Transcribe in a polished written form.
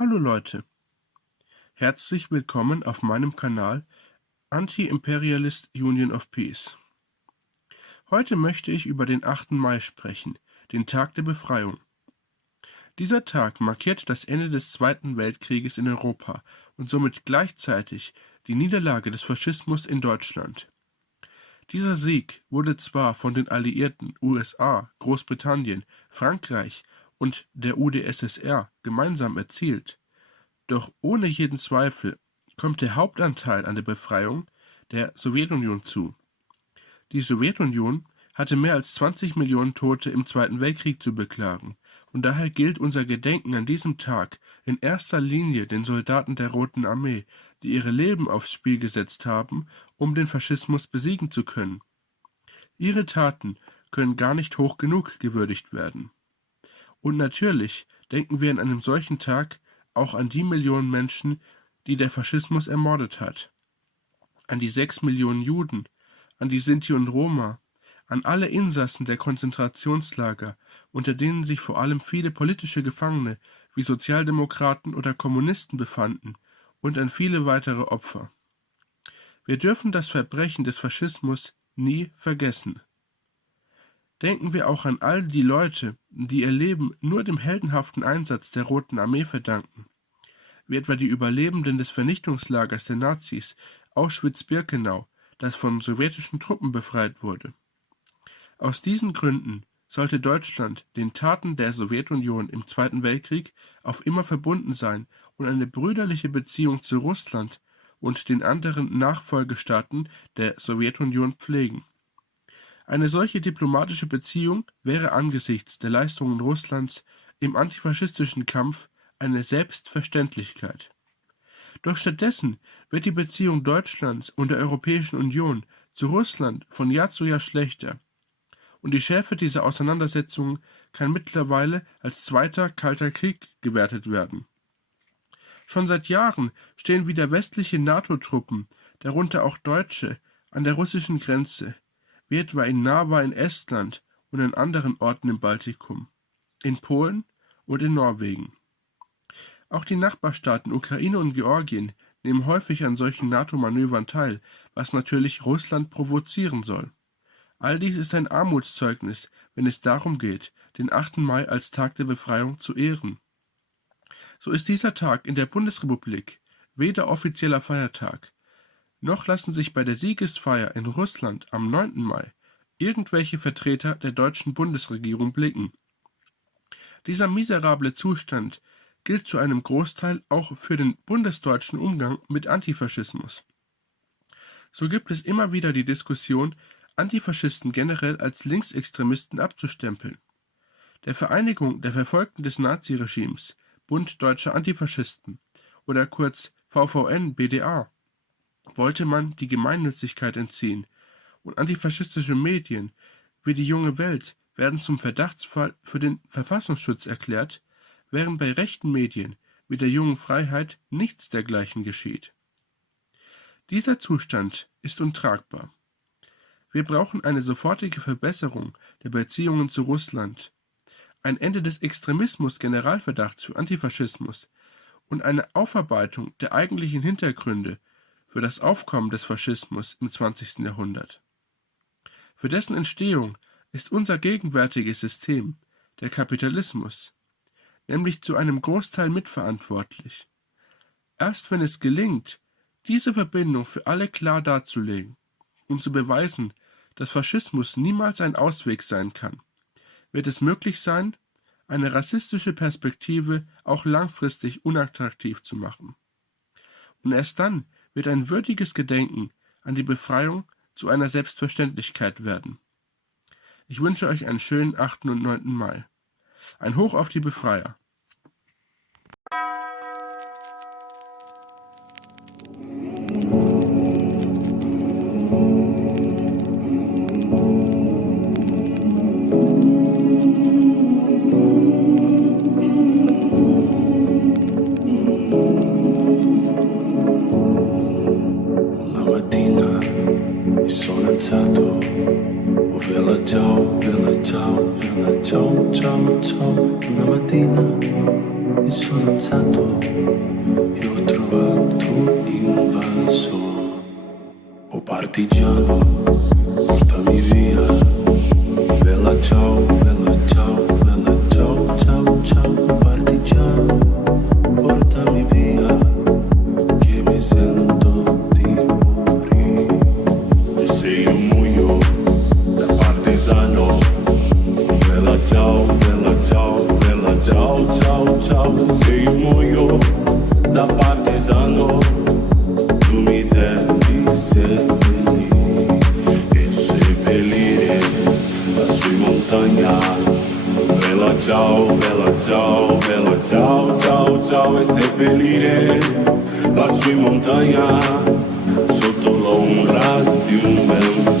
Hallo Leute, herzlich willkommen auf meinem Kanal Anti-Imperialist Union of Peace. Heute möchte ich über den 8. Mai sprechen, den Tag der Befreiung. Dieser Tag markiert das Ende des Zweiten Weltkrieges in Europa und somit gleichzeitig die Niederlage des Faschismus in Deutschland. Dieser Sieg wurde zwar von den Alliierten USA, Großbritannien, Frankreich und der UdSSR gemeinsam erzielt, doch ohne jeden Zweifel kommt der Hauptanteil an der Befreiung der Sowjetunion zu. Die Sowjetunion hatte mehr als 20 Millionen Tote im Zweiten Weltkrieg zu beklagen, und daher gilt unser Gedenken an diesem Tag in erster Linie den Soldaten der Roten Armee, die ihre Leben aufs Spiel gesetzt haben, um den Faschismus besiegen zu können. Ihre Taten können gar nicht hoch genug gewürdigt werden. Und natürlich denken wir an einem solchen Tag auch an die Millionen Menschen, die der Faschismus ermordet hat. An die 6 Millionen Juden, an die Sinti und Roma, an alle Insassen der Konzentrationslager, unter denen sich vor allem viele politische Gefangene wie Sozialdemokraten oder Kommunisten befanden, und an viele weitere Opfer. Wir dürfen das Verbrechen des Faschismus nie vergessen. Denken wir auch an all die Leute, die ihr Leben nur dem heldenhaften Einsatz der Roten Armee verdanken, wie etwa die Überlebenden des Vernichtungslagers der Nazis Auschwitz-Birkenau, das von sowjetischen Truppen befreit wurde. Aus diesen Gründen sollte Deutschland den Taten der Sowjetunion im Zweiten Weltkrieg auf immer verbunden sein und eine brüderliche Beziehung zu Russland und den anderen Nachfolgestaaten der Sowjetunion pflegen. Eine solche diplomatische Beziehung wäre angesichts der Leistungen Russlands im antifaschistischen Kampf eine Selbstverständlichkeit. Doch stattdessen wird die Beziehung Deutschlands und der Europäischen Union zu Russland von Jahr zu Jahr schlechter, und die Schärfe dieser Auseinandersetzungen kann mittlerweile als Zweiter Kalter Krieg gewertet werden. Schon seit Jahren stehen wieder westliche NATO-Truppen, darunter auch Deutsche, an der russischen Grenze, wie etwa in Narva in Estland und an anderen Orten im Baltikum, in Polen und in Norwegen. Auch die Nachbarstaaten Ukraine und Georgien nehmen häufig an solchen NATO-Manövern teil, was natürlich Russland provozieren soll. All dies ist ein Armutszeugnis, wenn es darum geht, den 8. Mai als Tag der Befreiung zu ehren. So ist dieser Tag in der Bundesrepublik weder offizieller Feiertag, noch lassen sich bei der Siegesfeier in Russland am 9. Mai irgendwelche Vertreter der deutschen Bundesregierung blicken. Dieser miserable Zustand gilt zu einem Großteil auch für den bundesdeutschen Umgang mit Antifaschismus. So gibt es immer wieder die Diskussion, Antifaschisten generell als Linksextremisten abzustempeln. Der Vereinigung der Verfolgten des Naziregimes, Bund Deutscher Antifaschisten oder kurz VVN-BDA, wollte man die Gemeinnützigkeit entziehen, und antifaschistische Medien wie die Junge Welt werden zum Verdachtsfall für den Verfassungsschutz erklärt, während bei rechten Medien wie der Jungen Freiheit nichts dergleichen geschieht. Dieser Zustand ist untragbar. Wir brauchen eine sofortige Verbesserung der Beziehungen zu Russland, ein Ende des Extremismus-Generalverdachts für Antifaschismus und eine Aufarbeitung der eigentlichen Hintergründe für das Aufkommen des Faschismus im 20. Jahrhundert. Für dessen Entstehung ist unser gegenwärtiges System, der Kapitalismus, nämlich zu einem Großteil mitverantwortlich. Erst wenn es gelingt, diese Verbindung für alle klar darzulegen und zu beweisen, dass Faschismus niemals ein Ausweg sein kann, wird es möglich sein, eine rassistische Perspektive auch langfristig unattraktiv zu machen. Und erst dann wird ein würdiges Gedenken an die Befreiung zu einer Selbstverständlichkeit werden. Ich wünsche euch einen schönen 8. und 9. Mai. Ein Hoch auf die Befreier. La mattina mi sono alzato, oh bella ciao, ciao, ciao, ciao. La mattina e sono alzato e ho trovato l'invasore. Oh partigiano, portami via, bella ciao, bella ciao, bella ciao, ciao, ciao. Partigiano, portami via, che mi sento di morire. E se io muoio da partigiano, bella ciao, bella ciao, bella ciao, ciao, ciao. Se io muoio da partigiano, tu mi devi seppellire e seppellire lassù in montagna. Bella ciao, bella ciao, bella ciao, ciao, ciao. E seppellire lassù in montagna sotto l'ombra di un bel